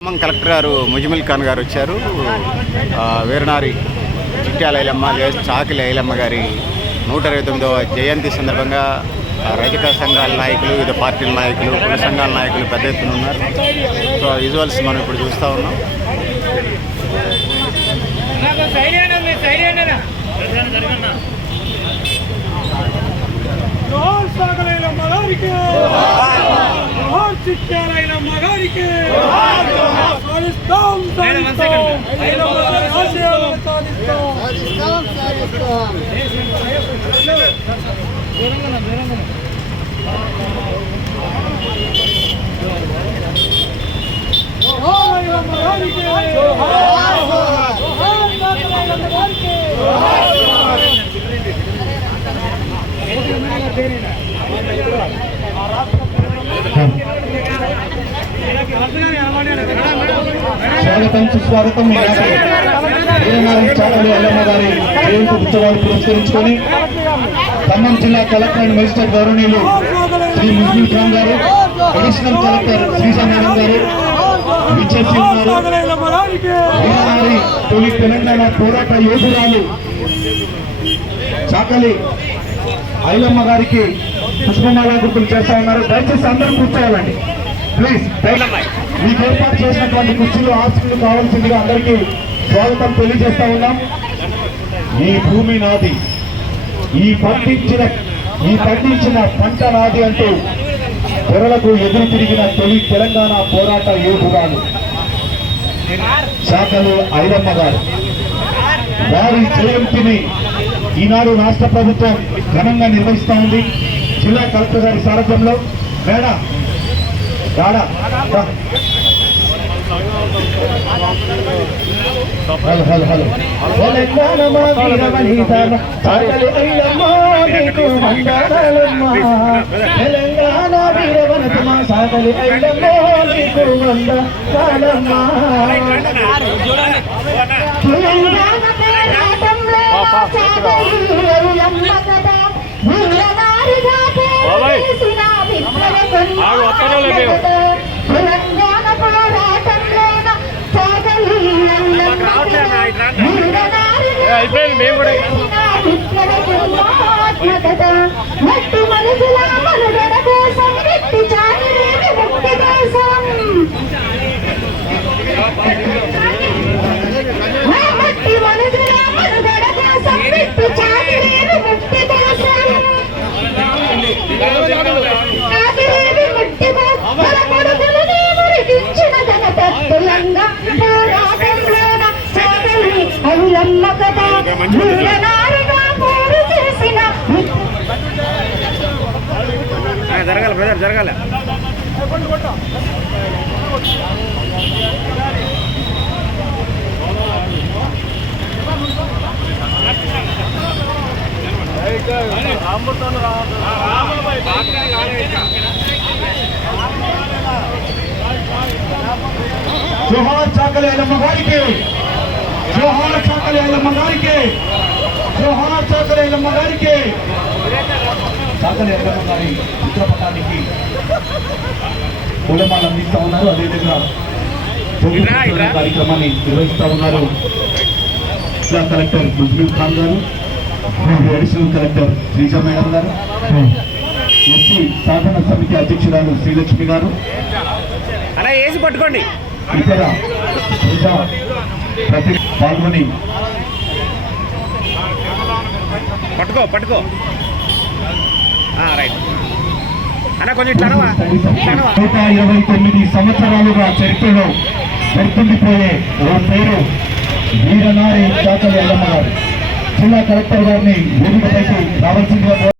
Khammam collector గారు ముజిమిల్ ఖాన్ గారు వచ్చారు. వీరనారి చిట్యాల లైలమ్మ లేదా చాకిలి ఐలమ్మ గారి నూట ఇరవై తొమ్మిదవ జయంతి సందర్భంగా ఆ, రజక సంఘాల నాయకులు వివిధ పార్టీల నాయకులు కుల సంఘాల నాయకులు పెద్ద ఎత్తున ఉన్నారు. సో విజువల్స్ మనం ఇప్పుడు చూస్తూ ఉన్నాం. చిట్యాల సాధిస్తాం సాధిస్తాం ఐలమ్మ గారి ఆశయాలను సాధిస్తాం జోహార్ ఐలమ్మ గారికి జోహార్ జోహార్ సాగలైన గారికి స్వాగతం సుస్వాగతం ఈనాటి వీరనారాయణ చాకలి అల్లమ్మ గారి జయంతి ఉత్సవాలు పురస్కరించుకొని ఖమ్మం జిల్లా కలెక్టర్ అండ్ మెజిస్ట్రేట్ గౌరవనీయులు శ్రీ ముస్లిం ఖాన్ గారు అడిషనల్ కలెక్టర్ శ్రీజా మేడం గారు విచ్చేసి ఉన్నారు. వీరనారి తొలి తెలంగాణ పోరాట యోధురాలు చాకలి ఐలమ్మ గారికి పుష్పమాల గుర్తులు చేస్తా ఉన్నారు. దయచేసి అందరూ కూర్చోవాలండి. ప్లీజ్ మీకు ఏర్పాటు చేసినటువంటి కుర్చీలు ఆస్తులు కావాల్సిందిగా అందరికీ స్వాగతం తెలియజేస్తా ఉన్నాం. ఈ భూమి నాది. ఈ పండించిన ఈ పండించిన పంట నాది అంటూ ధరలకు ఎదురు తిరిగిన తొలి తెలంగాణ పోరాట యోధురాలు శాఖలు ఐరమ్మ గారు. వారి జయంతిని ఈనాడు రాష్ట్ర ప్రభుత్వం ఘనంగా నిర్వహిస్తూ ఉంది. జిల్లా కలెక్టర్ గారి సారథ్యంలో. మేడం రాడా రా. హలో హలో హలో తెలంగాణ మా వీరవనితన, చాకలి ఐలమ్మ నీకు వందనాలమ్మ. తెలంగాణ వీరవనిత మా సాగలి ఐలమ్మ నీకు వందనాలమ్మ. తెలంగాణ పోరాటంలో చాకరీలమ్మ కొన్నాళ్ళ కథ. తెలంగాణ పోరాటంలో చాకరీలమ్మ అవులమ్మ కథ వీరనారిగా పోరు చేసిన జరగాలి బ్రదర్ జరగాలి జోహార్ చాకలి ఐలమ్మ గారికి జోహార్ చాకలి ఐలమ్మ గారికి జోహార్ గారికి గారి చిత్రపటానికి. పూలమాల అందిస్తా ఉన్నారు అదేవిధంగా కార్యక్రమాన్ని నిర్వహిస్తా ఉన్నారు జిల్లా కలెక్టర్ ముజ్మిల్ ఖాన్ గారు అడిషనల్ కలెక్టర్ శ్రీజా మేడం గారు ఎస్సీ సాధన సమితి అధ్యక్షురాలు శ్రీలక్ష్మి గారు అలా వేసి పట్టుకోండి. ఇతర ప్రజా ప్రతి పాల్గొని పట్టుకో పట్టుకో. రైట్ అన్న కొంచెం ఇట్లా నూట ఇరవై తొమ్మిది సంవత్సరాలుగా చరిత్రలో గుర్తుండిపోయే ఓ పేరు వీరనారి చాకలి ఎల్లమ్మ గారు జిల్లా కలెక్టర్ గారిని వేదికపైకి రావాల్సిందిగా